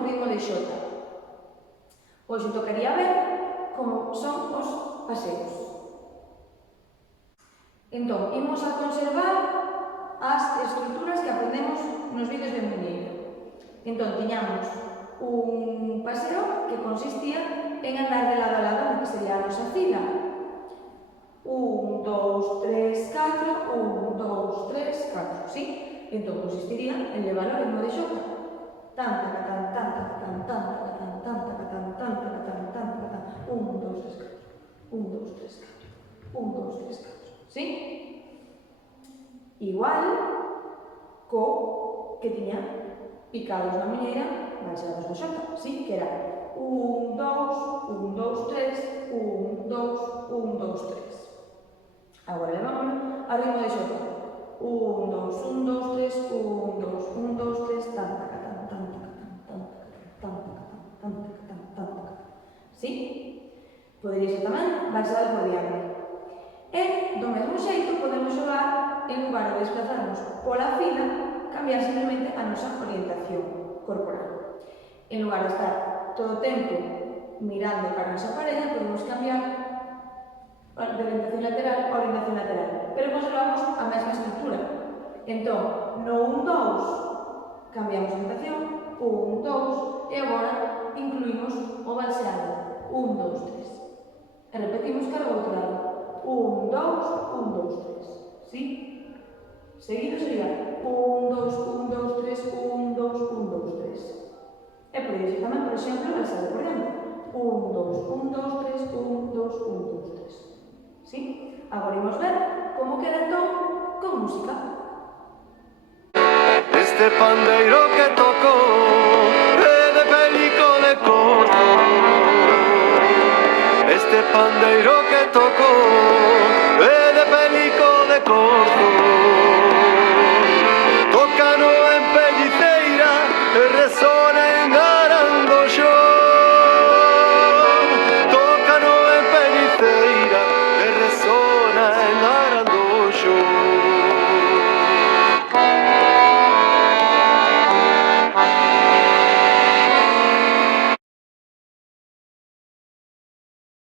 co ritmo de xota. Hoxe tocaría ver como son os paseos. Entón, imos a conservar as estruturas que aprendemos nos vídeos de Muñeiro. Entón, tiñamos un paseo que consistía en andar de lado a lado no que sería a nosa fila. 1, 2, 3, 4, 1, 2, 3, 4, ¿sí? Entón, consistiría en levar o ritmo de xota. Tan, taca, tan, tan, taca, tan, tan, taca, tan, tan, taca, tan, tan, taca, tan, tan, taca, tan, 1, 2, 3, 4, 1, 2, 3, 4, 1, 2, 3, 4, ¿sí? Igual co que tiña picados na muñeira baixados do xota, ¿sí? Que era 1, 2, 1, 2, 3, 1, 2, 1, 2, 3. Agora levámonos ao ritmo de xota. 1, 2, 1, 2, 3, 1, 2, 1, 2, 3, tan, taca, tan, tan, taca, tan, tan, taca, tan, taca, tan, tan, taca. ¿Sí? Podería ser tamén baixado por diante. E, do mesmo xeito, podemos xogar, en lugar de desplazarnos pola fila, cambiar simplemente a nosa orientación corporal. En lugar de estar todo o tempo mirando para a nosa parella, podemos cambiar de orientación lateral a orientación lateral, pero conservamos a mesma estructura. Entón, no 1, 2, cambiamos a orientación, 1, 2, e agora incluímos o balseado, 1, 2, 3. E repetimos cara ao outro lado, 1, 2, 1, 2, 3, ¿sí? Seguido sería 1, 2, 1, 2, 3, 1, 2, 1, 2, 3. E podría ser tamén, por exemplo, balseado por dentro, 1, 2, 1, 2, 3, 1, 2, 1, 2, 3. ¿Sí? Agora imos ver como queda entón con música. Este pandeiro que toco é de pelico de corzo. Este pandeiro que toco é de pelico de corzo.